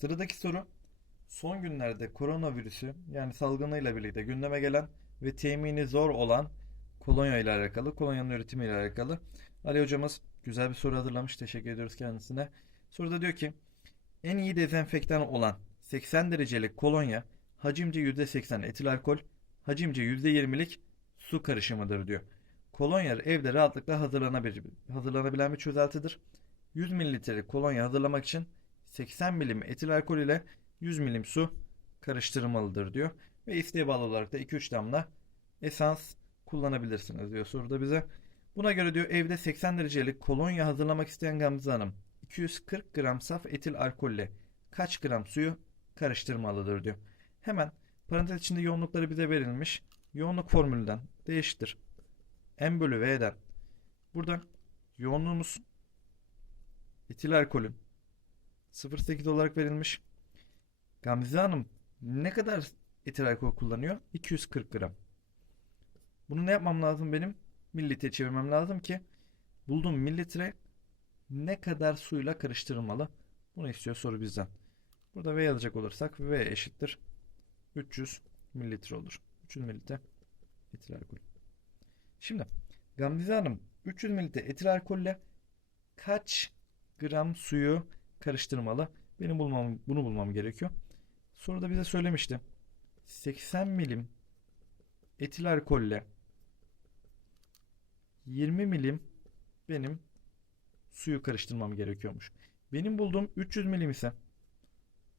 Sıradaki soru son günlerde koronavirüsü yani salgınıyla birlikte gündeme gelen ve temini zor olan kolonya ile alakalı, kolonyanın üretimi ile alakalı. Ali hocamız güzel bir soru hazırlamış. Teşekkür ediyoruz kendisine. Soruda diyor ki en iyi dezenfektan olan 80 derecelik kolonya hacimce %80 etil alkol, hacimce %20'lik su karışımıdır diyor. Kolonya evde rahatlıkla hazırlanabilen bir çözeltidir. 100 mililitrelik kolonya hazırlamak için 80 milim etil alkol ile 100 milim su karıştırılmalıdır diyor. Ve isteğe bağlı olarak da 2-3 damla esans kullanabilirsiniz diyor soruda bize. Buna göre diyor evde 80 derecelik kolonya hazırlamak isteyen Gamze Hanım 240 gram saf etil alkolle kaç gram suyu karıştırmalıdır diyor. Hemen parantez içinde yoğunlukları bize verilmiş. Yoğunluk formülünden değiştir. M bölü V'den. Burada yoğunluğumuz etil alkolün 0.8 olarak verilmiş. Gamze Hanım ne kadar etil alkol kullanıyor? 240 gram. Bunu ne yapmam lazım benim? Mililitre çevirmem lazım ki bulduğum mililitre ne kadar suyla karıştırılmalı? Bunu istiyor soru bizden. Burada V alacak olursak V eşittir 300 mililitre olur. 300 mililitre etil alkol. Şimdi Gamze Hanım 300 mililitre etil alkolle kaç gram suyu karıştırmalı? Benim bulmam, bunu bulmam gerekiyor. Soruda bize söylemişti. 80 milim etil alkolle 20 milim benim suyu karıştırmam gerekiyormuş. Benim bulduğum 300 milim ise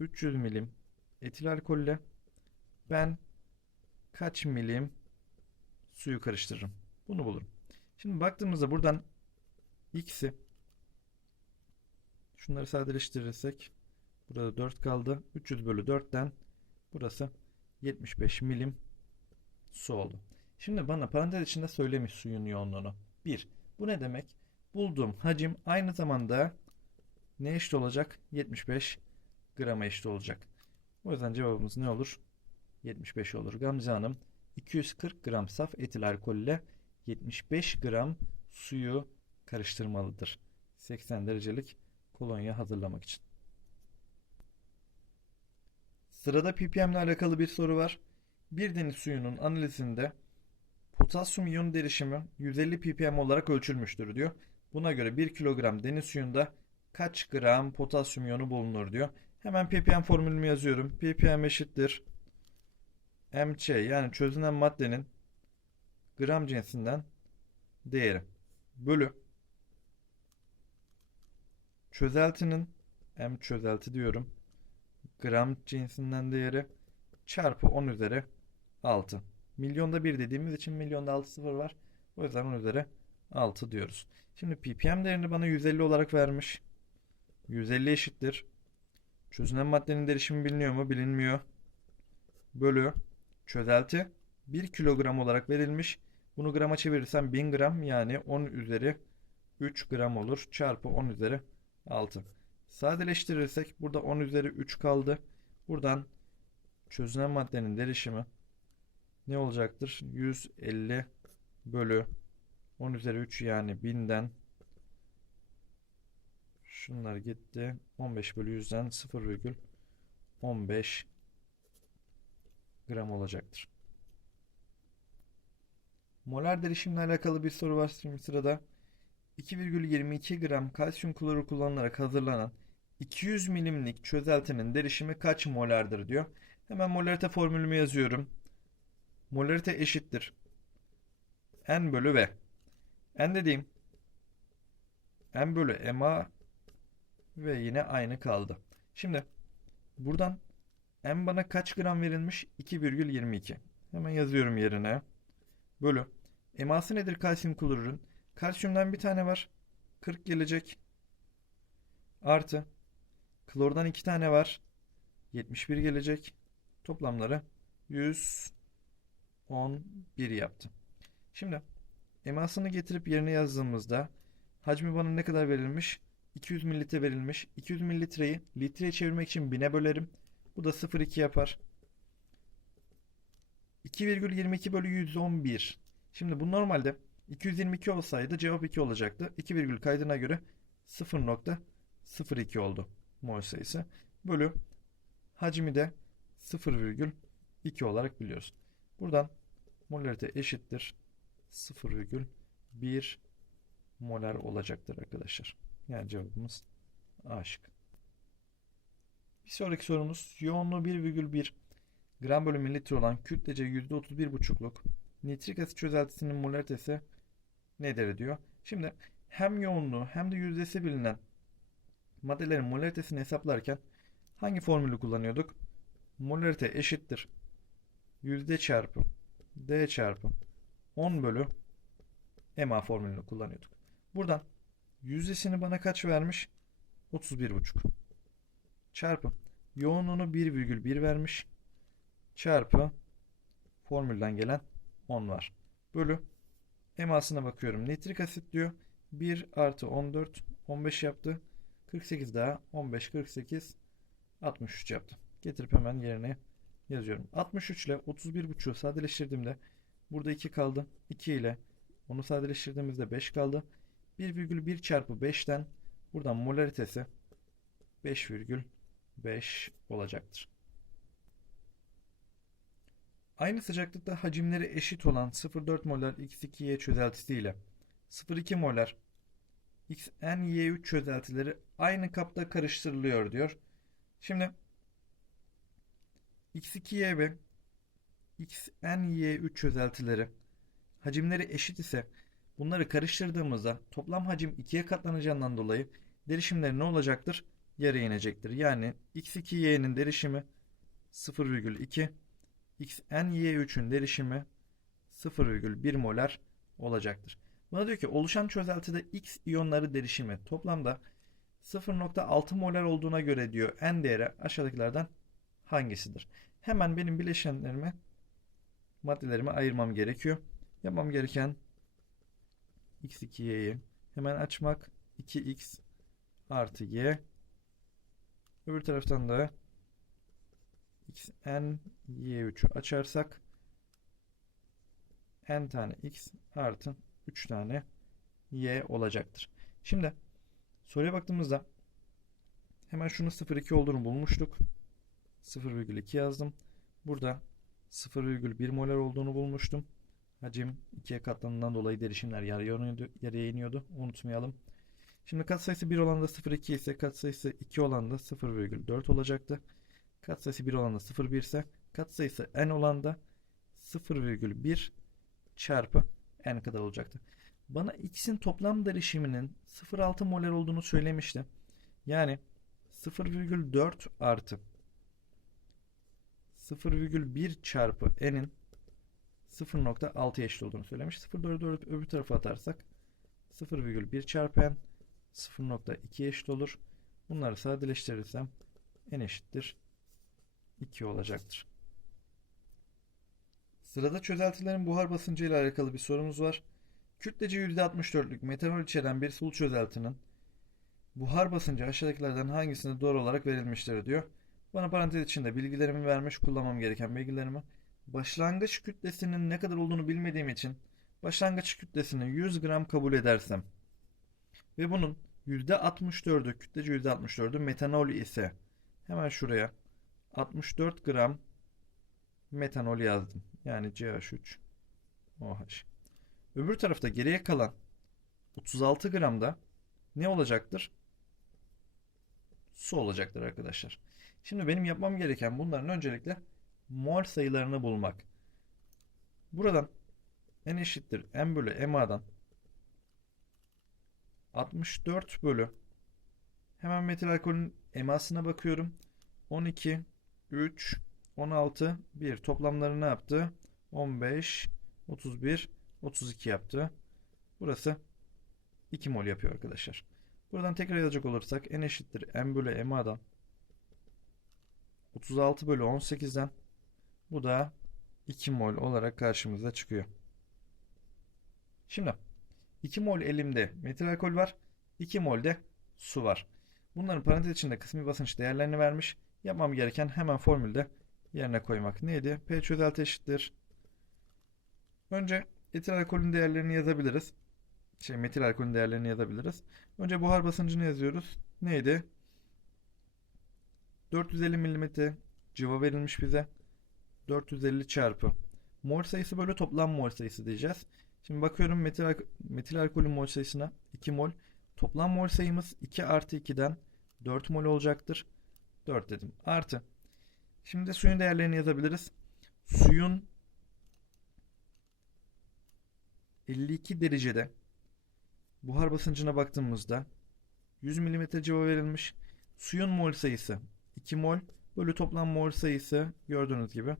300 milim etil alkolle ben kaç milim suyu karıştırırım? Bunu bulurum. Şimdi baktığımızda buradan x'i şunları sadeleştirirsek burada 4 kaldı. 300 bölü 4'ten burası 75 milim su oldu. Şimdi bana parantez içinde söylemiş suyun yoğunluğunu. 1. Bu ne demek? Bulduğum hacim aynı zamanda ne eşit olacak? 75 grama eşit olacak. O yüzden cevabımız ne olur? 75 olur. Gamze Hanım 240 gram saf etil alkol ile 75 gram suyu karıştırmalıdır. 80 derecelik kolonya hazırlamak için. Sırada ppm ile alakalı bir soru var. Bir deniz suyunun analizinde potasyum iyon derişimi 150 ppm olarak ölçülmüştür diyor. Buna göre 1 kilogram deniz suyunda kaç gram potasyum iyonu bulunur diyor. Hemen ppm formülümü yazıyorum. ppm eşittir mc yani çözünen maddenin gram cinsinden değeri bölü çözeltinin m çözelti diyorum gram cinsinden değeri çarpı 10 üzeri 6. Milyonda 1 dediğimiz için milyonda 6 sıfır var. O yüzden 10 üzeri 6 diyoruz. Şimdi ppm değerini bana 150 olarak vermiş. 150 eşittir. Çözünen maddenin derişimi biliniyor mu? Bilinmiyor. Bölü çözelti 1 kilogram olarak verilmiş. Bunu grama çevirirsem 1000 gram yani 10 üzeri 3 gram olur. Çarpı 10 üzeri 6. Sadeleştirirsek burada 10 üzeri 3 kaldı. Buradan çözünen maddenin derişimi ne olacaktır? 150 bölü 10 üzeri 3 yani 1000'den şunlar gitti. 15 bölü 100'den 0,15 gram olacaktır. Molar derişimle alakalı bir soru var şimdi sırada. 2,22 gram kalsiyum kloru kullanılarak hazırlanan 200 milimlik çözeltinin derişimi kaç molardır diyor. Hemen molarite formülümü yazıyorum. Molarite eşittir. N bölü V. N dediğim N bölü MA ve yine aynı kaldı. Şimdi buradan M bana kaç gram verilmiş? 2,22. Hemen yazıyorum yerine. Bölü. Eması nedir kalsiyum klorürün? Kalsiyumdan bir tane var. 40 gelecek. Artı. Klordan iki tane var. 71 gelecek. Toplamları 111 yaptı. Şimdi emasını getirip yerine yazdığımızda hacmi bana ne kadar verilmiş? 200 mililitre verilmiş. 200 mililitreyi litreye çevirmek için 1000'e bölerim. Bu da 0,2 yapar. 2,22 bölü 111. Şimdi bu normalde 222 olsaydı cevap 2 olacaktı. 2 virgül kaydına göre 0.02 oldu mol sayısı. Bölü Hacmi de 0,2 olarak biliyoruz. Buradan molarite eşittir 0,1 molar olacaktır arkadaşlar. Yani cevabımız A. Bir sonraki sorumuz yoğunluğu 1,1 gram bölü mililitre olan kütlece %31,5'luk nitrik asit çözeltisinin molaritesi nedir diyor. Şimdi hem yoğunluğu hem de yüzdesi bilinen maddelerin molaritesini hesaplarken hangi formülü kullanıyorduk? Molarite eşittir yüzde çarpı D çarpı 10 bölü MA formülünü kullanıyorduk. Buradan yüzdesini bana kaç vermiş? 31,5 çarpı yoğunluğunu 1,1 vermiş çarpı formülden gelen 10 var. Bölü emasına bakıyorum. Nitrik asit diyor. 1 artı 14 15 yaptı. 48 daha 15 48 63 yaptı. Getirip hemen yerine yazıyorum. 63 ile 31,5'u sadeleştirdiğimde burada 2 kaldı. 2 ile onu sadeleştirdiğimizde 5 kaldı. 1,1 çarpı 5'ten buradan molaritesi 5,5 olacaktır. Aynı sıcaklıkta hacimleri eşit olan 0,4 molar X2Y çözeltisi ile 0,2 molar XnY3 çözeltileri aynı kapta karıştırılıyor diyor. Şimdi X2Y ve XnY3 çözeltileri hacimleri eşit ise bunları karıştırdığımızda toplam hacim 2'ye katlanacağından dolayı derişimleri ne olacaktır? Yarıya inecektir. Yani X2Y'nin derişimi 0,2 XnY3'ün derişimi 0,1 molar olacaktır. Buna diyor ki oluşan çözeltide X iyonları derişimi toplamda 0.6 molar olduğuna göre diyor N değeri aşağıdakilerden hangisidir? Hemen benim bileşenlerimi maddelerimi ayırmam gerekiyor. Yapmam gereken X2Y'yi hemen açmak 2X artı Y öbür taraftan da xn y3'ü açarsak n tane x artı 3 tane y olacaktır. Şimdi soruya baktığımızda hemen şunu 0,2 olduğunu bulmuştuk. 0,2 yazdım. Burada 0,1 molar olduğunu bulmuştum. Hacim 2'ye katlandığından dolayı derişimler yarıya yarıya iniyordu. Unutmayalım. Şimdi katsayısı 1 olan da 0,2 ise katsayısı 2 olan da 0,4 olacaktı. Katsayısı 1 olan da 0,1 ise katsayısı n olan da 0,1 çarpı n kadar olacaktı. Bana x'in toplam derişiminin 0,6 molar olduğunu söylemişti. Yani 0,4 artı 0,1 çarpı n'in 0.6 eşit olduğunu söylemiş. 0,4'ü öbür tarafa atarsak 0,1 çarpı n 0.2 eşit olur. Bunları sadeleştirirsem n eşittir 2 olacaktır. Sırada çözeltilerin buhar basıncı ile alakalı bir sorumuz var. Kütlece %64'lük metanol içeren bir sulu çözeltinin buhar basıncı aşağıdakilerden hangisinde doğru olarak verilmiştir diyor. Bana parantez içinde bilgilerimi vermiş, kullanmam gereken bilgilerimi. Başlangıç kütlesinin ne kadar olduğunu bilmediğim için başlangıç kütlesini 100 gram kabul edersem ve bunun %64'ü, kütlece %64'ü metanol ise hemen şuraya 64 gram metanol yazdım. Yani CH3 OH. Öbür tarafta geriye kalan 36 gramda ne olacaktır? Su olacaktır arkadaşlar. Şimdi benim yapmam gereken bunların öncelikle mol sayılarını bulmak. Buradan n eşittir m bölü ma'dan 64 bölü hemen metil alkolün emasına bakıyorum. 12 3 16 1 toplamları ne yaptı? 15 31 32 yaptı. Burası 2 mol yapıyor arkadaşlar. Buradan tekrar yazacak olursak n eşittir m bölü ma'dan 36 bölü 18'den bu da 2 mol olarak karşımıza çıkıyor. Şimdi 2 mol elimde metil alkol var. 2 mol de su var. Bunların parantez içinde kısmi basınç değerlerini vermiş. Yapmam gereken hemen formülde yerine koymak. Neydi? P çözelti eşittir. Önce etil alkolün değerlerini yazabiliriz. Şey metil alkolün değerlerini yazabiliriz. Önce buhar basıncını yazıyoruz. Neydi? 450 mm cıva verilmiş bize. 450 çarpı. Mol sayısı bölü toplam mol sayısı diyeceğiz. Şimdi bakıyorum metil, metil alkolün mol sayısına 2 mol. Toplam mol sayımız 2 artı 2'den 4 mol olacaktır. 4 dedim. Artı. Şimdi suyun değerlerini yazabiliriz. Suyun 52 derecede buhar basıncına baktığımızda 100 mm civa verilmiş. Suyun mol sayısı 2 mol bölü toplam mol sayısı gördüğünüz gibi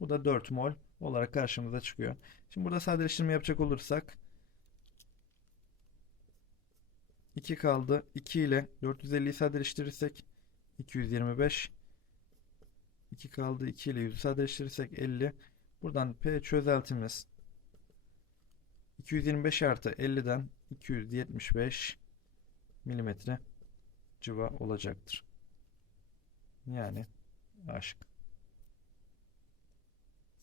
bu da 4 mol olarak karşımıza çıkıyor. Şimdi burada sadeleştirme yapacak olursak 2 kaldı. 2 ile 450'yi sadeleştirirsek 225 2 kaldı. 2 ile 100'ü sadeleştirirsek 50. Buradan P çözeltimiz 225 artı 50'den 275 milimetre civa olacaktır. Yani A şıkkı.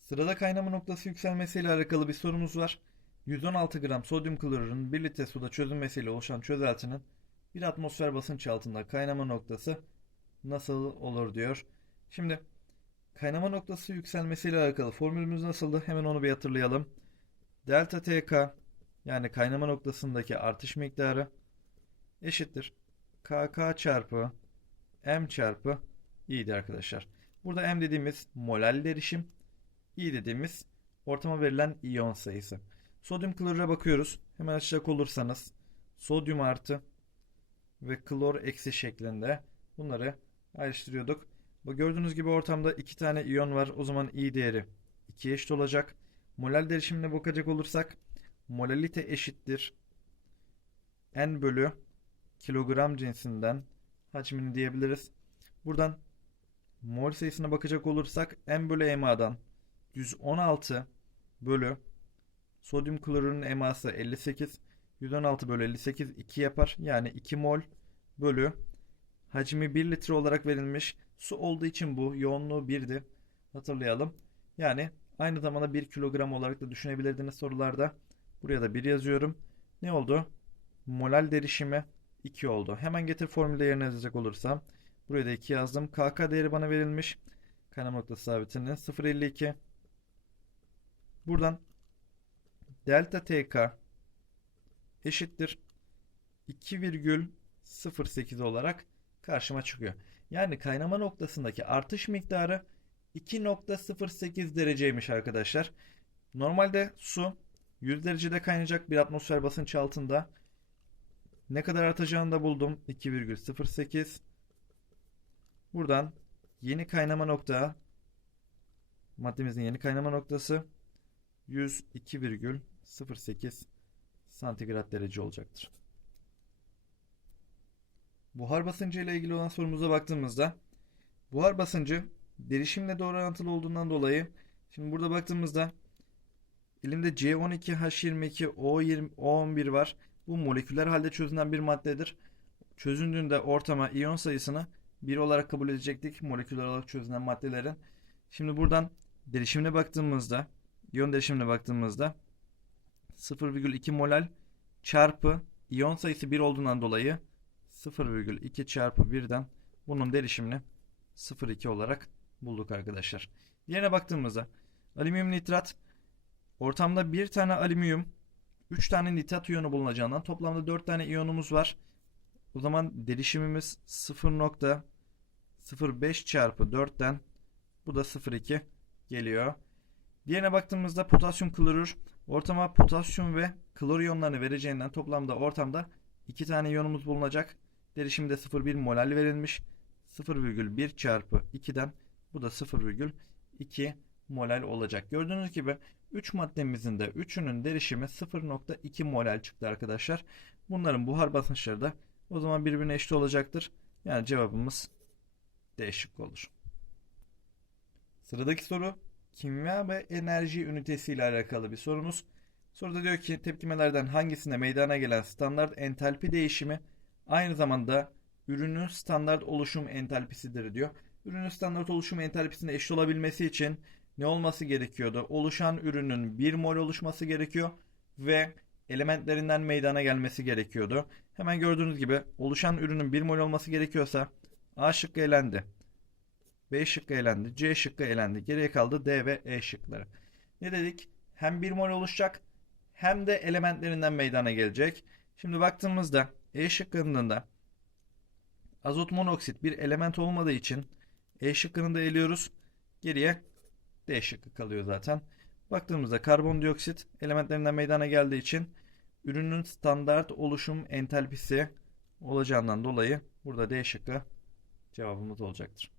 Sırada kaynama noktası yükselmesiyle alakalı bir sorumuz var. 116 gram sodyum klorürün 1 litre suda çözünmesiyle oluşan çözeltinin bir atmosfer basınç altında kaynama noktası nasıl olur diyor. Şimdi kaynama noktası yükselmesiyle alakalı formülümüz nasıldı? Hemen onu bir hatırlayalım. Delta TK yani kaynama noktasındaki artış miktarı eşittir. KK çarpı M çarpı İ'di arkadaşlar. Burada M dediğimiz molal derişim, İ dediğimiz ortama verilen iyon sayısı. Sodyum klorüre bakıyoruz. Hemen açacak olursanız sodyum artı ve klor eksi şeklinde bunları ayrıştırıyorduk. Bu gördüğünüz gibi ortamda iki tane iyon var. O zaman I değeri 2 eşit olacak. Molal derişimine bakacak olursak molalite eşittir N bölü kilogram cinsinden hacmini diyebiliriz. Buradan mol sayısına bakacak olursak M bölü MA'dan 116 bölü sodyum klorürün eması 58 116 bölü 58 2 yapar. Yani 2 mol bölü hacmi 1 litre olarak verilmiş. Su olduğu için bu yoğunluğu 1'di. Hatırlayalım. Yani aynı zamanda 1 kilogram olarak da düşünebilirdiniz sorularda. Buraya da 1 yazıyorum. Ne oldu? Molal derişimi 2 oldu. Hemen getir formülde yerine yazacak olursam. Buraya da 2 yazdım. KK değeri bana verilmiş. Kaynama noktası sabitinin 0.52. Buradan delta TK eşittir 2,08 olarak karşıma çıkıyor. Yani kaynama noktasındaki artış miktarı 2.08 dereceymiş arkadaşlar. Normalde su 100 derecede kaynayacak bir atmosfer basınç altında. Ne kadar artacağını da buldum. 2,08. Buradan yeni kaynama nokta maddemizin yeni kaynama noktası 102,08 santigrat derece olacaktır. Buhar basıncı ile ilgili olan sorumuza baktığımızda buhar basıncı derişimle doğru orantılı olduğundan dolayı şimdi burada baktığımızda elimde C12H22O20 O11 var. Bu moleküler halde çözünen bir maddedir. Çözündüğünde ortama iyon sayısını 1 olarak kabul edecektik moleküler olarak çözünen maddelerin. Şimdi buradan derişimine baktığımızda iyon derişimine baktığımızda 0,2 molal çarpı iyon sayısı 1 olduğundan dolayı 0,2 çarpı 1'den bunun derişimini 0,2 olarak bulduk arkadaşlar. Diğerine baktığımızda alüminyum nitrat ortamda bir tane alüminyum 3 tane nitrat iyonu bulunacağından toplamda 4 tane iyonumuz var. O zaman derişimimiz 0.05 çarpı 4'ten bu da 0.2 geliyor. Diğerine baktığımızda potasyum klorür ortama potasyum ve klor iyonlarını vereceğinden toplamda ortamda 2 tane iyonumuz bulunacak. Derişimi de 0,1 molal verilmiş. 0,1 çarpı 2'den bu da 0,2 molal olacak. Gördüğünüz gibi 3 maddemizin de 3'ünün derişimi 0,2 molal çıktı arkadaşlar. Bunların buhar basınçları da o zaman birbirine eşit olacaktır. Yani cevabımız D şıkkı olur. Sıradaki soru kimya ve enerji ünitesi ile alakalı bir sorumuz. Soruda diyor ki tepkimelerden hangisinde meydana gelen standart entalpi değişimi aynı zamanda ürünün standart oluşum entalpisidir diyor. Ürünün standart oluşum entalpisine eşit olabilmesi için ne olması gerekiyordu? Oluşan ürünün 1 mol oluşması gerekiyor ve elementlerinden meydana gelmesi gerekiyordu. Hemen gördüğünüz gibi oluşan ürünün 1 mol olması gerekiyorsa A şıkkı elendi. B şıkkı elendi. C şıkkı elendi. Geriye kaldı D ve E şıkları. Ne dedik? Hem bir mol oluşacak hem de elementlerinden meydana gelecek. Şimdi baktığımızda E şıkkının da azot monoksit bir element olmadığı için E şıkkını da eliyoruz. Geriye D şıkkı kalıyor zaten. Baktığımızda karbondioksit elementlerinden meydana geldiği için ürünün standart oluşum entalpisi olacağından dolayı burada D şıkkı cevabımız olacaktır.